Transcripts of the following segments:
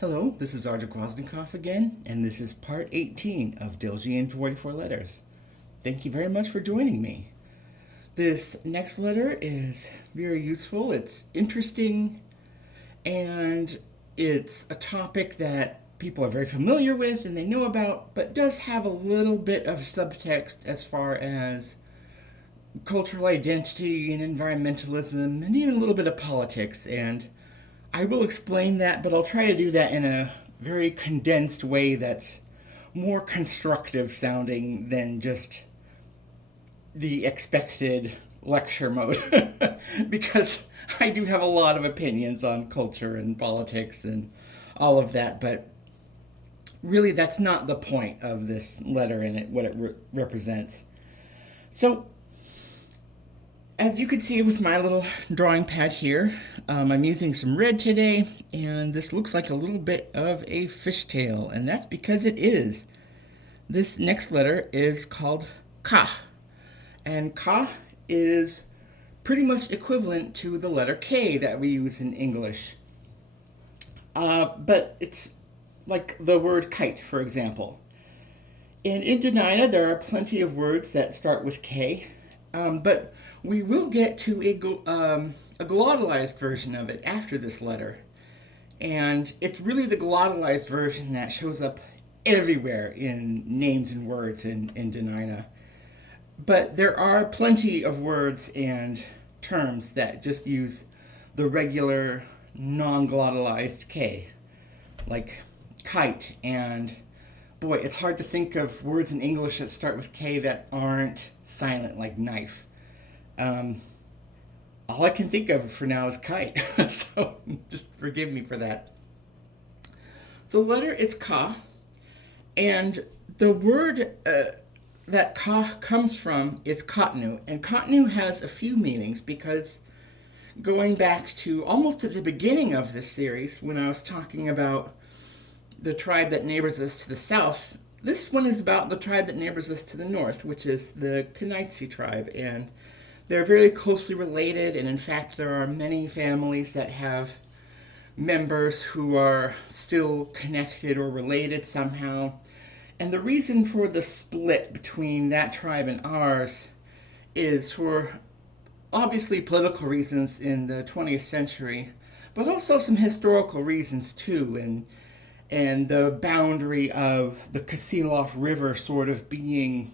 Hello, this is Arjun Kwasnikov again, and this is part 18 of Delzhi in 44 letters. Thank you very much for joining me. This next letter is very useful, it's interesting, and it's a topic that people are very familiar with and they know about, but does have a little bit of subtext as far as cultural identity and environmentalism and even a little bit of politics. And I will explain that, but I'll try to do that in a very condensed way that's more constructive sounding than just the expected lecture mode. Because I do have a lot of opinions on culture and politics and all of that, but really that's not the point of this letter and what it represents. So, as you can see with my little drawing pad here, I'm using some red today, and this looks like a little bit of a fishtail, and that's because it is. This next letter is called Ka, and Ka is pretty much equivalent to the letter K that we use in English. But it's like the word kite, for example. In Dena'ina, there are plenty of words that start with K, but we will get to a glottalized version of it after this letter. And it's really the glottalized version that shows up everywhere in names and words in Dena'ina. But there are plenty of words and terms that just use the regular non-glottalized K, like kite, and boy, it's hard to think of words in English that start with K that aren't silent, like knife. All I can think of for now is kite, so just forgive me for that. So the letter is Ka, and the word that Ka comes from is Kotnu, and Kotnu has a few meanings because going back to almost at the beginning of this series when I was talking about the tribe that neighbors us to the south, this one is about the tribe that neighbors us to the north, which is the Kenaitze tribe, and they're very closely related, and in fact there are many families that have members who are still connected or related somehow. And the reason for the split between that tribe and ours is for obviously political reasons in the 20th century, but also some historical reasons too, and the boundary of the Kasilof River sort of being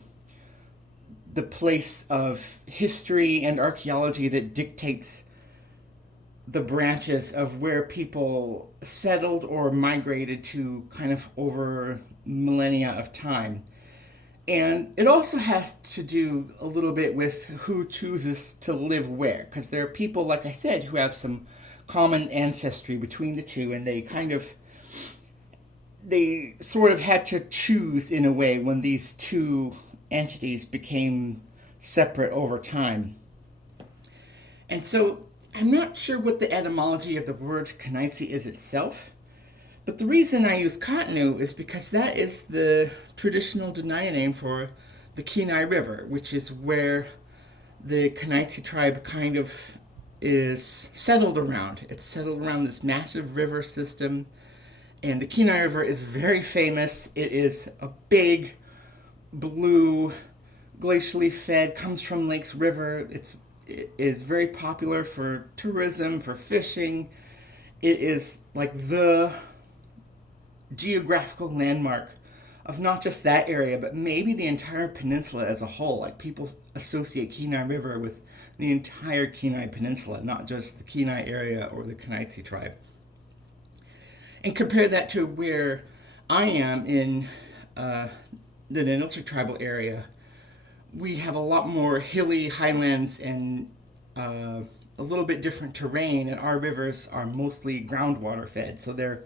the place of history and archaeology that dictates the branches of where people settled or migrated to kind of over millennia of time. And it also has to do a little bit with who chooses to live where, because there are people, like I said, who have some common ancestry between the two, and they sort of had to choose in a way when these two entities became separate over time. And so I'm not sure what the etymology of the word Kenaitze is itself, but the reason I use Kotnu is because that is the traditional Dena'ina name for the Kenai River, which is where the Kenaitze tribe kind of is settled around. It's settled around this massive river system, and the Kenai River is very famous. It is a big, blue, glacially fed, comes from Lakes River. It is very popular for tourism, for fishing. It is like the geographical landmark of not just that area, but maybe the entire peninsula as a whole. Like people associate Kenai River with the entire Kenai Peninsula, not just the Kenai area or the Kenaitze tribe. And compare that to where I am in the Ninilchik tribal area. We have a lot more hilly highlands and a little bit different terrain, and our rivers are mostly groundwater fed, so they're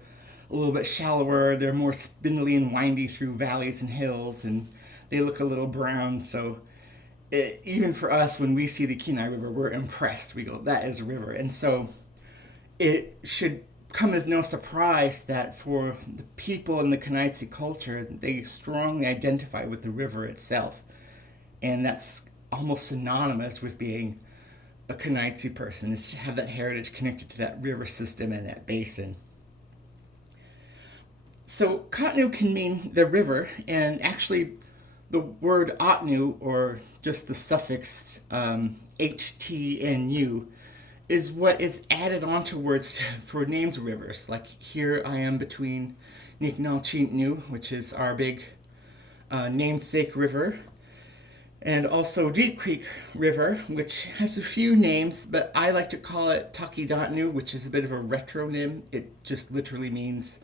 a little bit shallower, they're more spindly and windy through valleys and hills, and they look a little brown. So even for us, when we see the Kenai River, we're impressed. We go, that is a river. And so it should come as no surprise that for the people in the Kenaitze culture, they strongly identify with the river itself. And that's almost synonymous with being a Kenaitze person, is to have that heritage connected to that river system and that basin. So Katnu can mean the river, and actually the word Atnu, or just the suffix htnu, is what is added onto words for names of rivers. Like here I am between Niknalchintnu, which is our big namesake river, and also Deep Creek River, which has a few names, but I like to call it Takidatnu, which is a bit of a retronym. It just literally means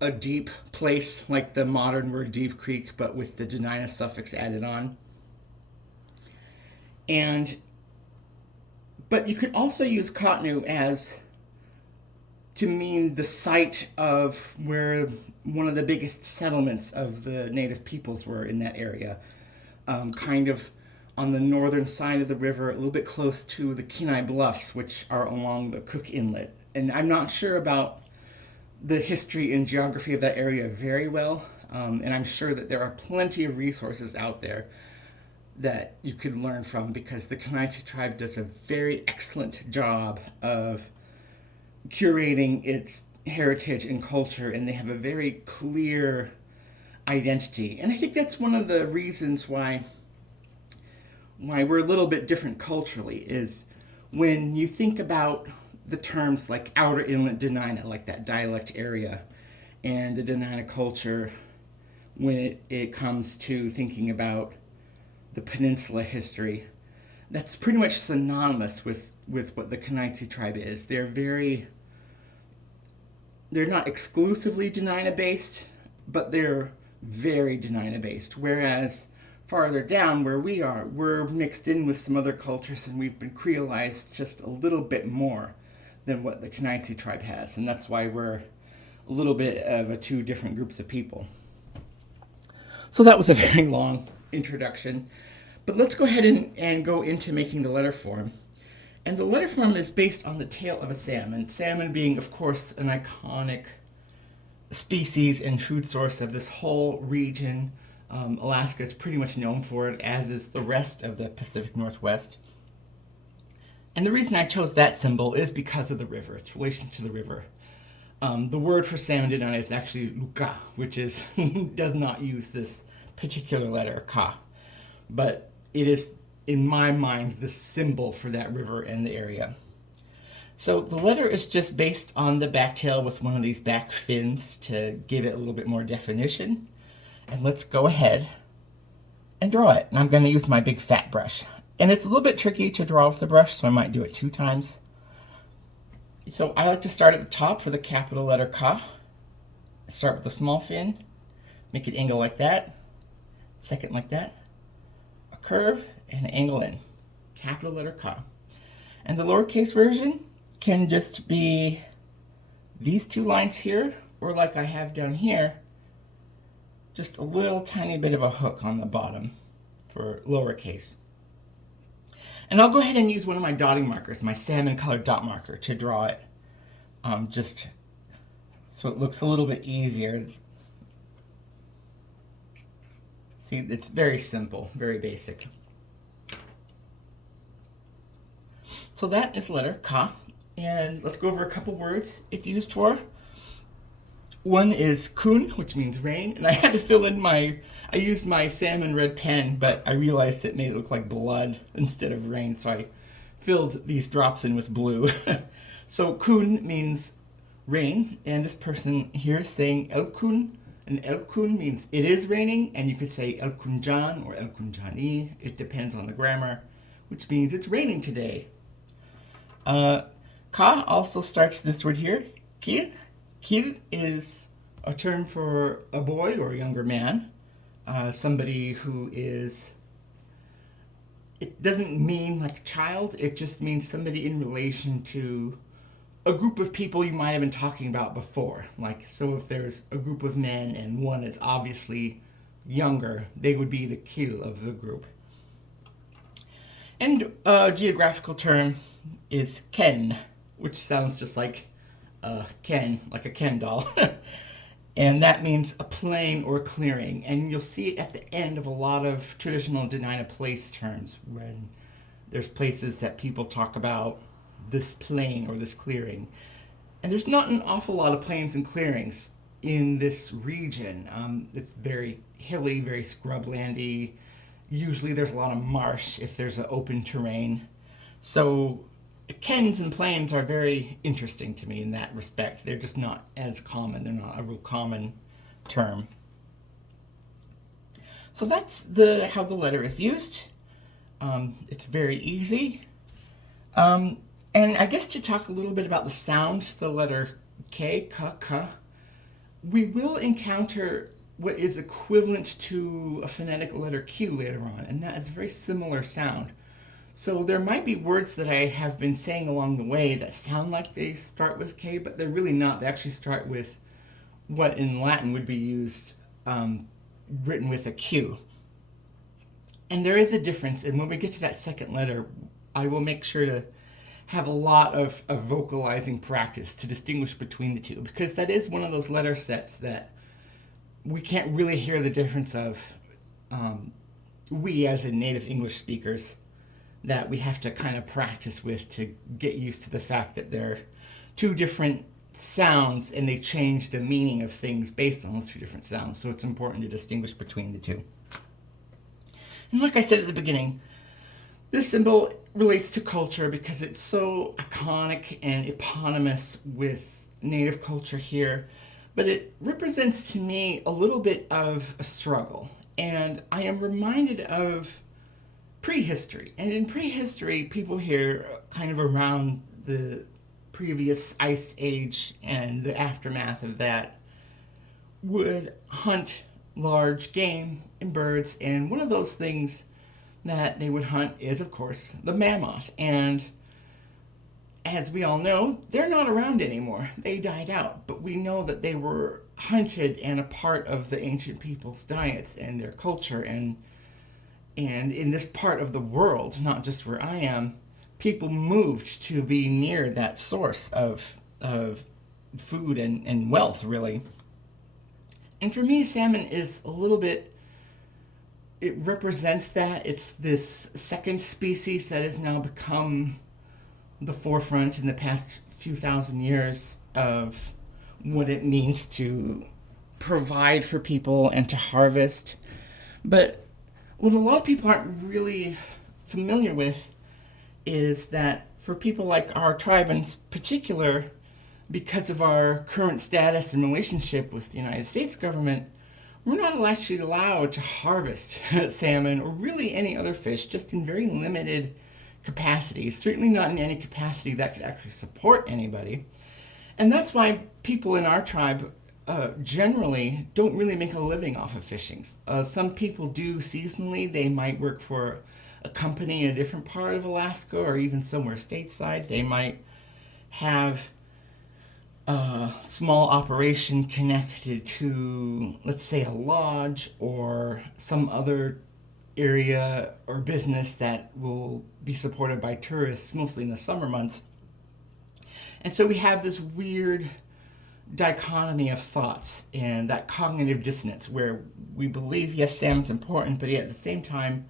a deep place, like the modern word Deep Creek, but with the Dena'ina suffix added on. But you could also use Katnu as to mean the site of where one of the biggest settlements of the native peoples were in that area, kind of on the northern side of the river, a little bit close to the Kenai Bluffs, which are along the Cook Inlet. And I'm not sure about the history and geography of that area very well, and I'm sure that there are plenty of resources out there that you could learn from, because the Kanaiti tribe does a very excellent job of curating its heritage and culture, and they have a very clear identity. And I think that's one of the reasons why we're a little bit different culturally, is when you think about the terms like Outer Inlet Dena'ina, like that dialect area, and the Dena'ina culture, when it comes to thinking about the peninsula history, that's pretty much synonymous with what the Kanaiti tribe is. They're not exclusively Dena'ina based, but they're very Dena'ina based. Whereas farther down where we are, we're mixed in with some other cultures, and we've been creolized just a little bit more than what the Kanaiti tribe has. And that's why we're a little bit of two different groups of people. So that was a very long introduction. But let's go ahead and go into making the letter form. And the letter form is based on the tail of a salmon. Salmon being, of course, an iconic species and food source of this whole region. Alaska is pretty much known for it, as is the rest of the Pacific Northwest. And the reason I chose that symbol is because of the river, its relation to the river. The word for salmon Dena'ina is actually luka, which is does not use this particular letter, ka. But it is, in my mind, the symbol for that river and the area. So the letter is just based on the back tail with one of these back fins to give it a little bit more definition. And let's go ahead and draw it. And I'm going to use my big fat brush. And it's a little bit tricky to draw with the brush, so I might do it 2 times. So I like to start at the top for the capital letter Ka. Start with the small fin, make it angle like that, second like that, a curve, and an angle in. Capital letter Ka. And the lowercase version can just be these 2 lines here, or like I have down here, just a little tiny bit of a hook on the bottom for lowercase. And I'll go ahead and use one of my dotting markers, my salmon colored dot marker, to draw it, just so it looks a little bit easier. See, it's very simple, very basic. So that is letter Ka, and let's go over a couple words it's used for. One is kun, which means rain, and I had to fill in I used my salmon red pen, but I realized it made it look like blood instead of rain, so I filled these drops in with blue. So kun means rain, and this person here is saying elkun, and elkun means it is raining, and you could say elkunjan or elkunjani, it depends on the grammar, which means it's raining today. Ka also starts this word here, kir. Kir is a term for a boy or a younger man, somebody who is, it doesn't mean like a child, it just means somebody in relation to a group of people you might have been talking about before. Like, so if there's a group of men and one is obviously younger, they would be the kil of the group. And a geographical term is ken, which sounds just like Ken, like a Ken doll. And that means a plain or clearing. And you'll see it at the end of a lot of traditional Dena'ina place terms, when there's places that people talk about this plain or this clearing. And there's not an awful lot of plains and clearings in this region. It's very hilly, very scrublandy. Usually there's a lot of marsh if there's an open terrain. So kens and plains are very interesting to me in that respect. They're just not as common. They're not a real common term. So that's how the letter is used. It's very easy. And I guess to talk a little bit about the sound, the letter K, K, we will encounter what is equivalent to a phonetic letter Q later on, and that is a very similar sound. So there might be words that I have been saying along the way that sound like they start with K, but they're really not. They actually start with what in Latin would be used, written with a Q. And there is a difference, and when we get to that second letter, I will make sure to have a lot of vocalizing practice to distinguish between the two, because that is one of those letter sets that we can't really hear the difference of, we as in native English speakers, that we have to kind of practice with to get used to the fact that they're two different sounds and they change the meaning of things based on those two different sounds. So it's important to distinguish between the two. And like I said at the beginning, this symbol relates to culture because it's so iconic and eponymous with native culture here, but it represents to me a little bit of a struggle. And I am reminded of prehistory. And in prehistory, people here, kind of around the previous ice age and the aftermath of that, would hunt large game and birds, and one of those things that they would hunt is, of course, the mammoth. And as we all know, they're not around anymore. They died out, but we know that they were hunted and a part of the ancient people's diets and their culture. And in this part of the world, not just where I am, people moved to be near that source of food and wealth, really. And for me, salmon is a little bit, it represents that. It's this second species that has now become the forefront in the past few thousand years of what it means to provide for people and to harvest. But what a lot of people aren't really familiar with is that for people like our tribe in particular, because of our current status and relationship with the United States government, we're not actually allowed to harvest salmon or really any other fish, just in very limited capacities, certainly not in any capacity that could actually support anybody. And that's why people in our tribe generally don't really make a living off of fishing. Some people do seasonally. They might work for a company in a different part of Alaska or even somewhere stateside. They might have a small operation connected to, let's say, a lodge or some other area or business that will be supported by tourists, mostly in the summer months. And so we have this weird dichotomy of thoughts and that cognitive dissonance where we believe, yes, salmon's important, but yet at the same time,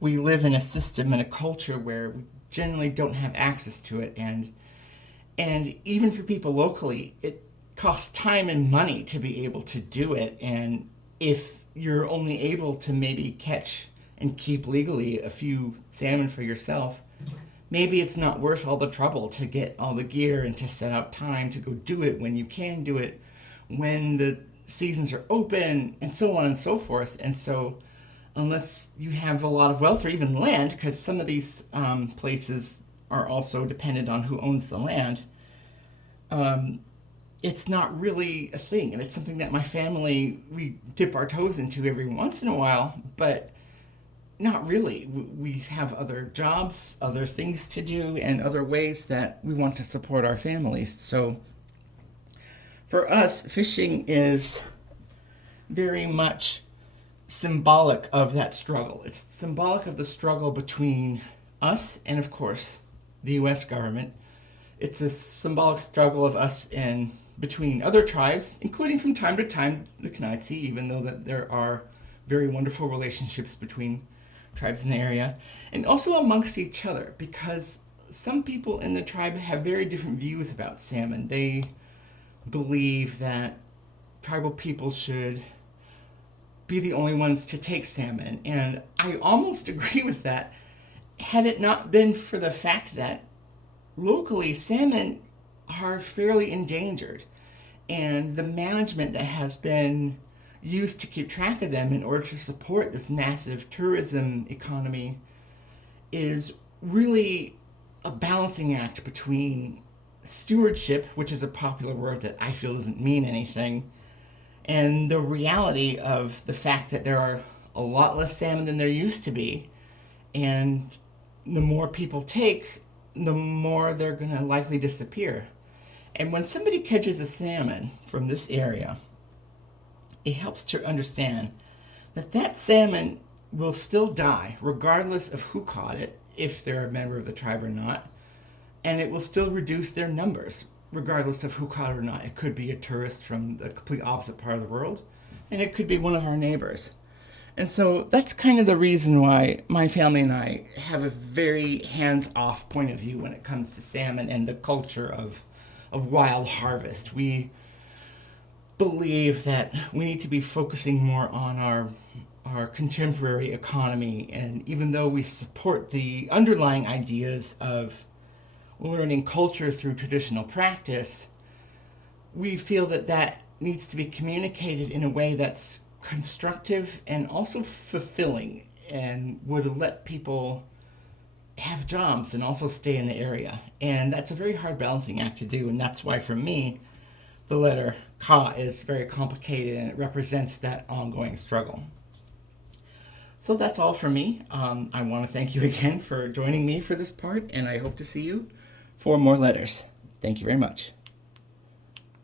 we live in a system and a culture where we generally don't have access to it. And even for people locally, it costs time and money to be able to do it. And if you're only able to maybe catch and keep legally a few salmon for yourself, maybe it's not worth all the trouble to get all the gear and to set out time to go do it when you can do it, when the seasons are open, and so on and so forth. And so unless you have a lot of wealth or even land, because some of these places are also dependent on who owns the land, it's not really a thing. And it's something that my family, we dip our toes into every once in a while, but not really. We have other jobs, other things to do, and other ways that we want to support our families. So for us, fishing is very much symbolic of that struggle. It's symbolic of the struggle between us and, of course, the U.S. government. It's a symbolic struggle of us and between other tribes, including from time to time the Knights, even though that there are very wonderful relationships between tribes in the area, and also amongst each other, because some people in the tribe have very different views about salmon. They believe that tribal people should be the only ones to take salmon. And I almost agree with that, had it not been for the fact that locally salmon are fairly endangered. And the management that has been used to keep track of them in order to support this massive tourism economy is really a balancing act between stewardship, which is a popular word that I feel doesn't mean anything, and the reality of the fact that there are a lot less salmon than there used to be. And the more people take, the more they're going to likely disappear. And when somebody catches a salmon from this area, it helps to understand that that salmon will still die regardless of who caught it, if they're a member of the tribe or not, and it will still reduce their numbers regardless of who caught it or not. It could be a tourist from the complete opposite part of the world, and it could be one of our neighbors. And so that's kind of the reason why my family and I have a very hands-off point of view when it comes to salmon and the culture of wild harvest. We believe that we need to be focusing more on our contemporary economy, and even though we support the underlying ideas of learning culture through traditional practice, we feel that that needs to be communicated in a way that's constructive and also fulfilling, and would let people have jobs and also stay in the area. And that's a very hard balancing act to do, and that's why for me the letter Ka is very complicated, and it represents that ongoing struggle. So that's all for me. I want to thank you again for joining me for this part, and I hope to see you for more letters. Thank you very much.